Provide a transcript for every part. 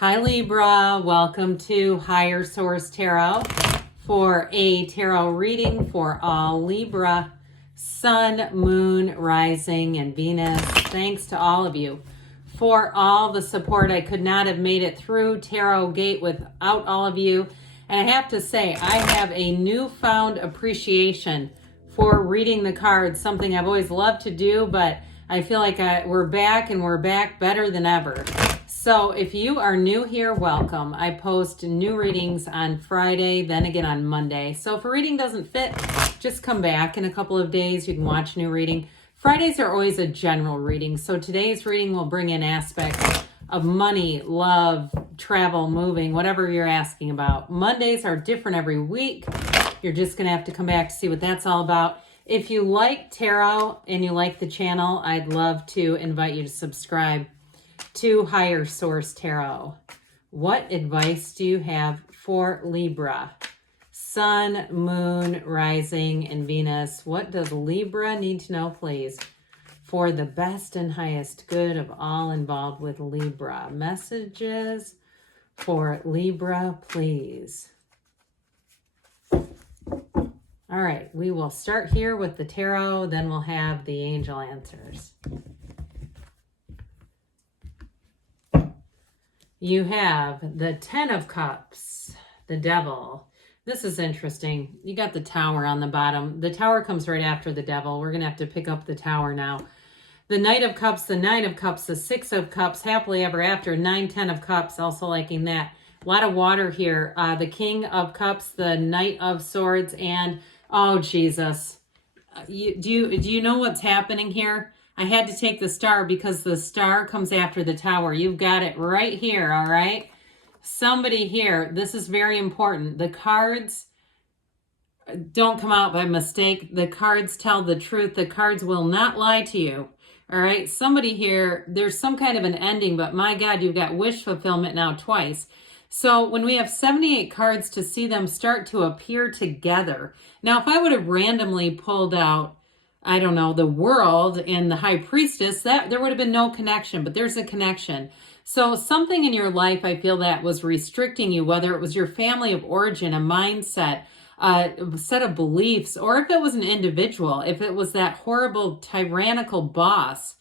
Hi Libra, welcome to Higher Source Tarot for a tarot reading for all Libra, Sun, Moon, Rising, and Venus. Thanks to all of you for all the support. I could not have made it through Tarot Gate without all of you. And I have to say, I have a newfound appreciation for reading the cards, something I've always loved to do, but I feel like we're back and we're back better than ever. So if you are new here, welcome. I post new readings on Friday, then again on Monday. So if a reading doesn't fit, just come back in a couple of days. You can watch a new reading. Fridays are always a general reading. So today's reading will bring in aspects of money, love, travel, moving, whatever you're asking about. Mondays are different every week. You're just going to have to come back to see what that's all about. If you like tarot and you like the channel, I'd love to invite you to subscribe to Higher Source Tarot. What advice do you have for Libra? Sun, Moon, Rising, and Venus. What does Libra need to know, please, for the best and highest good of all involved with Libra? Messages for Libra, please. All right, we will start here with the tarot, then we'll have the angel answers. You have the Ten of Cups, the Devil. This is interesting. You got the Tower on the bottom. The Tower comes right after the Devil. We're going to have to pick up the Tower now. The Knight of Cups, the Nine of Cups, the Six of Cups, happily ever after, 9, 10 of Cups, also liking that. A lot of water here. The King of Cups, the Knight of Swords, and, oh, Jesus. Do you know what's happening here? I had to take the Star because the Star comes after the Tower. You've got it right here, all right? Somebody here, this is very important. The cards don't come out by mistake. The cards tell the truth. The cards will not lie to you, all right? Somebody here, there's some kind of an ending, but my God, you've got wish fulfillment now twice. So when we have 78 cards, to see them start to appear together. Now, if I would have randomly pulled out, I don't know, the World and the High Priestess, that there would have been no connection, but there's a connection. So something in your life, I feel, that was restricting you, whether it was your family of origin, a mindset, a set of beliefs, or if it was an individual, if it was that horrible tyrannical boss,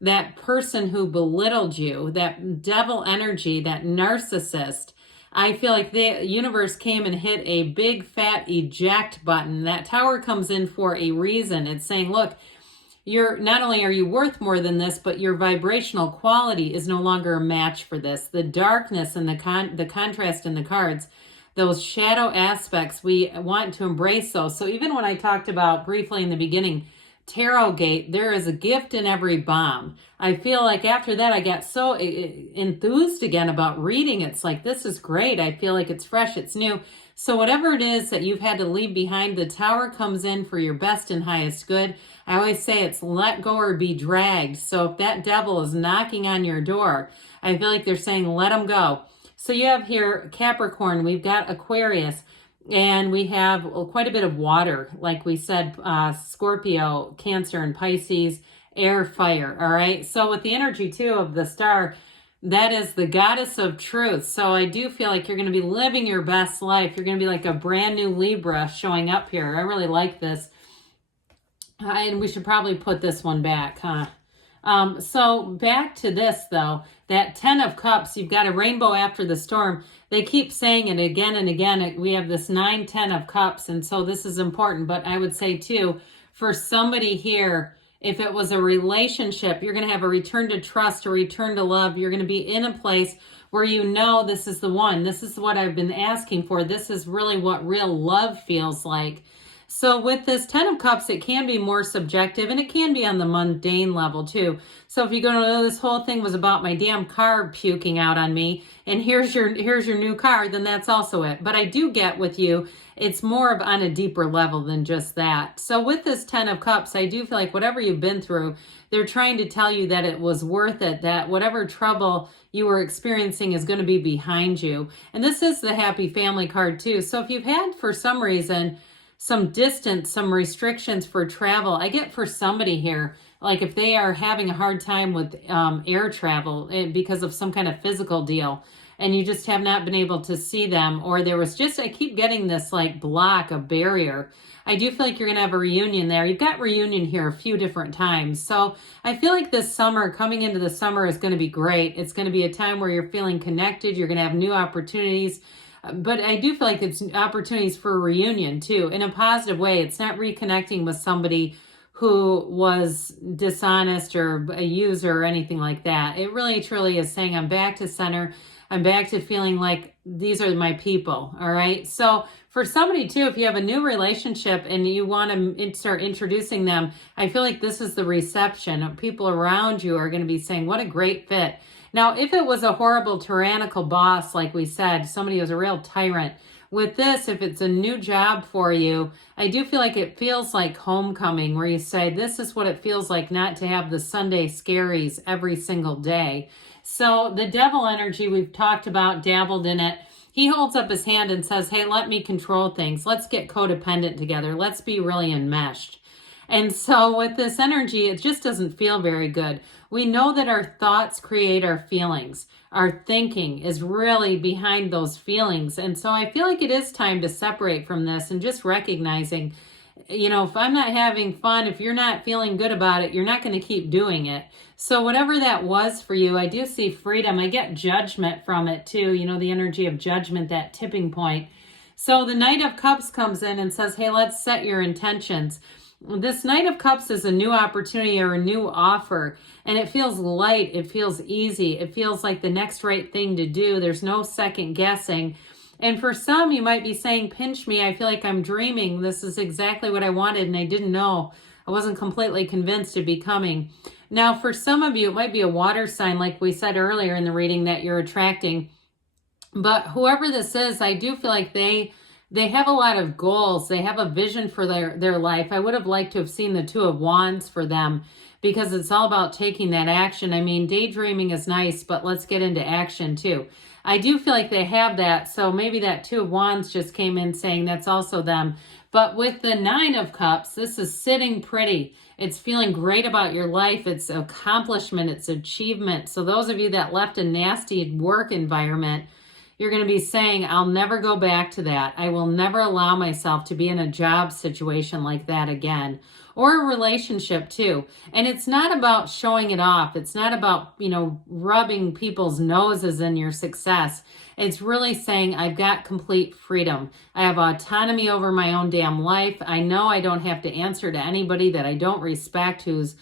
that person who belittled you, that devil energy, that narcissist. I feel like the universe came and hit a big fat eject button. That Tower comes in for a reason. It's saying, look, you're not only are you worth more than this, but your vibrational quality is no longer a match for this. The darkness and the contrast in the cards, those shadow aspects, we want to embrace those. So even when I talked about briefly in the beginning, Tarot Gate, there is a gift in every bomb. I feel like after that, I got so enthused again about reading. It's like, this is great. I feel like it's fresh, it's new. So whatever it is that you've had to leave behind, the Tower comes in for your best and highest good. I always say it's let go or be dragged. So if that devil is knocking on your door, I feel like they're saying, let him go. So you have here Capricorn, we've got Aquarius, and we have quite a bit of water, like we said, Scorpio, Cancer, and Pisces, air, fire, all right? So with the energy, too, of the Star, that is the goddess of truth. So I do feel like you're going to be living your best life. You're going to be like a brand new Libra showing up here. I really like this. And we should probably put this one back, huh? So back to this, though, that 10 of Cups, you've got a rainbow after the storm. They keep saying it again and again. We have this 9, 10 of Cups, and so this is important. But I would say, too, for somebody here, if it was a relationship, you're going to have a return to trust, a return to love. You're going to be in a place where you know this is the one. This is what I've been asking for. This is really what real love feels like. So with this 10 of Cups, it can be more subjective, and it can be on the mundane level too. So if you go, oh, this whole thing was about my damn car puking out on me, and here's your new car, then that's also it. But I do get with you, it's more of on a deeper level than just that. So with this 10 of Cups, I do feel like whatever you've been through, they're trying to tell you that it was worth it, that whatever trouble you were experiencing is going to be behind you. And this is the happy family card too. So if you've had, for some reason, some distance, some restrictions for travel, I get for somebody here, like if they are having a hard time with air travel because of some kind of physical deal, and you just have not been able to see them, or there was just, I keep getting this like block, a barrier. I do feel like you're going to have a reunion there. You've got reunion here a few different times. So I feel like this summer, coming into the summer, is going to be great. It's going to be a time where you're feeling connected. You're going to have new opportunities. But I do feel like it's opportunities for a reunion too, in a positive way. It's not reconnecting with somebody who was dishonest or a user or anything like that. It really truly is saying, I'm back to center. I'm back to feeling like these are my people. All right. So for somebody too, if you have a new relationship and you want to start introducing them, I feel like this is the reception. People around you are going to be saying, what a great fit. Now, if it was a horrible, tyrannical boss, like we said, somebody who's a real tyrant, with this, if it's a new job for you, I do feel like it feels like homecoming, where you say, this is what it feels like not to have the Sunday scaries every single day. So the devil energy we've talked about, dabbled in it. He holds up his hand and says, hey, let me control things. Let's get codependent together. Let's be really enmeshed. And so with this energy, it just doesn't feel very good. We know that our thoughts create our feelings. Our thinking is really behind those feelings. And so I feel like it is time to separate from this and just recognizing, you know, if I'm not having fun, if you're not feeling good about it, you're not going to keep doing it. So whatever that was for you, I do see freedom. I get judgment from it too. You know, the energy of judgment, that tipping point. So the Knight of Cups comes in and says, hey, let's set your intentions. This Knight of Cups is a new opportunity or a new offer, and it feels light. It feels easy. It feels like the next right thing to do. There's no second guessing. And for some, you might be saying, pinch me. I feel like I'm dreaming. This is exactly what I wanted, and I didn't know. I wasn't completely convinced it'd be coming. Now, for some of you, it might be a water sign, like we said earlier in the reading, that you're attracting. But whoever this is, I do feel like they have a lot of goals. They have a vision for their life. I would have liked to have seen the Two of Wands for them, because it's all about taking that action. I mean, daydreaming is nice, but let's get into action too. I do feel like they have that. So maybe that Two of Wands just came in saying that's also them. But with the Nine of Cups, this is sitting pretty. It's feeling great about your life. It's accomplishment. It's achievement. So those of you that left a nasty work environment, you're going to be saying, I'll never go back to that. I will never allow myself to be in a job situation like that again, or a relationship too. And it's not about showing it off. It's not about, you know, rubbing people's noses in your success. It's really saying, I've got complete freedom. I have autonomy over my own damn life. I know I don't have to answer to anybody that I don't respect, who's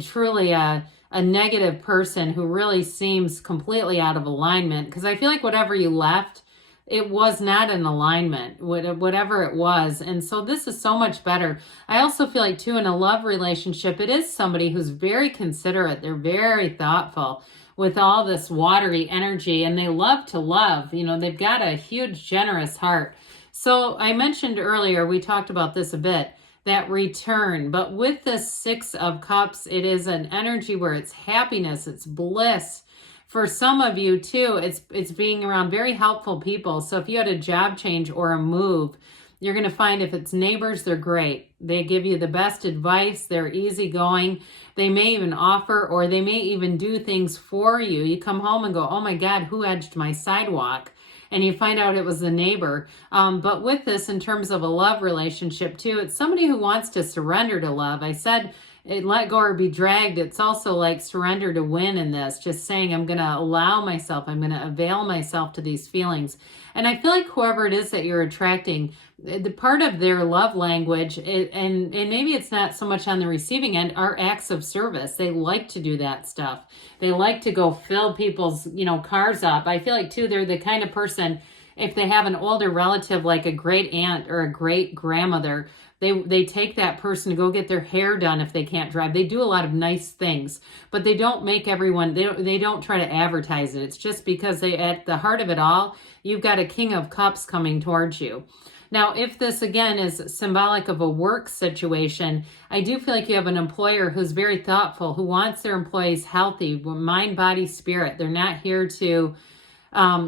truly a negative person who really seems completely out of alignment. Because I feel like whatever you left, it was not in alignment, whatever it was. And so this is so much better. I also feel like too, in a love relationship, it is somebody who's very considerate. They're very thoughtful with all this watery energy, and they love to love. You know, they've got a huge, generous heart. So I mentioned earlier, we talked about this a bit, that return. But with the Six of Cups, it is an energy where it's happiness, it's bliss. For some of you too, it's being around very helpful people. So if you had a job change or a move, you're going to find if it's neighbors, they're great. They give you the best advice. They're easygoing. They may even offer, or they may even do things for you. You come home and go, oh my God, who edged my sidewalk? And you find out it was the neighbor. But with this, in terms of a love relationship too, it's somebody who wants to surrender to love. I said, let go or be dragged. It's also like surrender to win in this. Just saying, I'm going to allow myself, I'm going to avail myself to these feelings. And I feel like whoever it is that you're attracting, the part of their love language, and maybe it's not so much on the receiving end, are acts of service. They like to do that stuff. They like to go fill people's, you know, cars up. I feel like too, they're the kind of person, if they have an older relative like a great aunt or a great grandmother, they take that person to go get their hair done if they can't drive. They do a lot of nice things, but they don't make everyone, they don't try to advertise it. It's just because at the heart of it all, you've got a King of Cups coming towards you. Now, if this, again, is symbolic of a work situation, I do feel like you have an employer who's very thoughtful, who wants their employees healthy, mind, body, spirit. They're not here to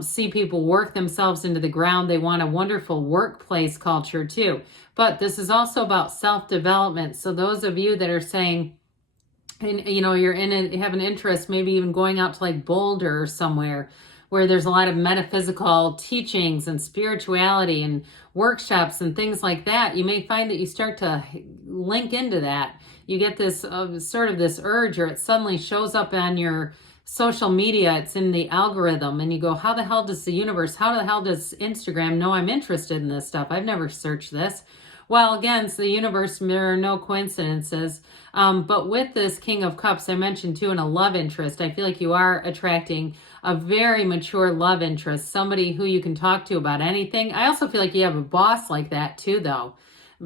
see people work themselves into the ground. They want a wonderful workplace culture too. But this is also about self-development. So those of you that are saying, and you know, you have an interest, maybe even going out to like Boulder or somewhere, where there's a lot of metaphysical teachings and spirituality and workshops and things like that, you may find that you start to link into that. You get this sort of this urge, or it suddenly shows up on your social media, it's in the algorithm, and you go, how the hell does the universe, how the hell does Instagram know I'm interested in this stuff? I've never searched this. Well, again, it's the universe, there are no coincidences. But with this King of Cups, I mentioned too, in a love interest, I feel like you are attracting a very mature love interest, somebody who you can talk to about anything. I also feel like you have a boss like that too, though.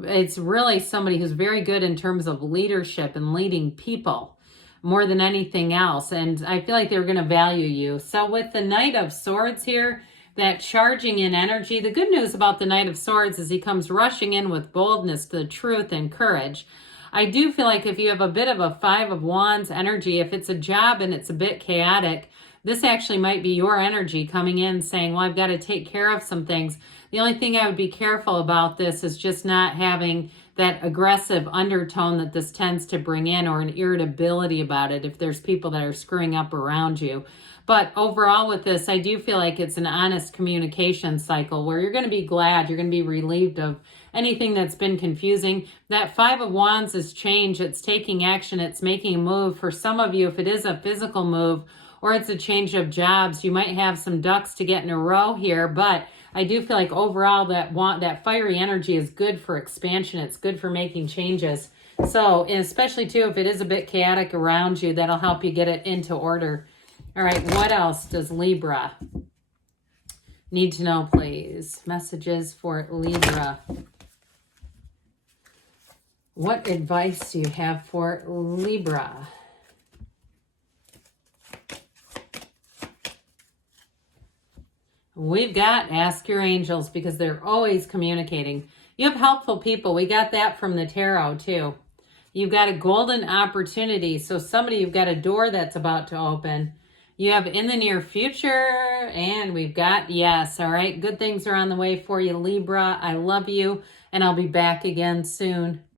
It's really somebody who's very good in terms of leadership and leading people more than anything else. And I feel like they're going to value you. So with the Knight of Swords here, that charging in energy, the good news about the Knight of Swords is he comes rushing in with boldness, the truth, and courage. I do feel like if you have a bit of a Five of Wands energy, if it's a job and it's a bit chaotic, this actually might be your energy coming in saying, well, I've got to take care of some things. The only thing I would be careful about this is just not having that aggressive undertone that this tends to bring in, or an irritability about it if there's people that are screwing up around you. But overall with this, I do feel like it's an honest communication cycle where you're going to be glad, you're going to be relieved of anything that's been confusing. That Five of Wands is change. It's taking action. It's making a move. For some of you, if it is a physical move or it's a change of jobs, you might have some ducks to get in a row here. But I do feel like overall that fiery energy is good for expansion. It's good for making changes. So, especially too, if it is a bit chaotic around you, that'll help you get it into order. All right, what else does Libra need to know, please? Messages for Libra. What advice do you have for Libra? We've got ask your angels, because they're always communicating. You have helpful people. We got that from the tarot too. You've got a golden opportunity. So somebody, you've got a door that's about to open. You have in the near future, and we've got yes. All right, good things are on the way for you, Libra. I love you, and I'll be back again soon.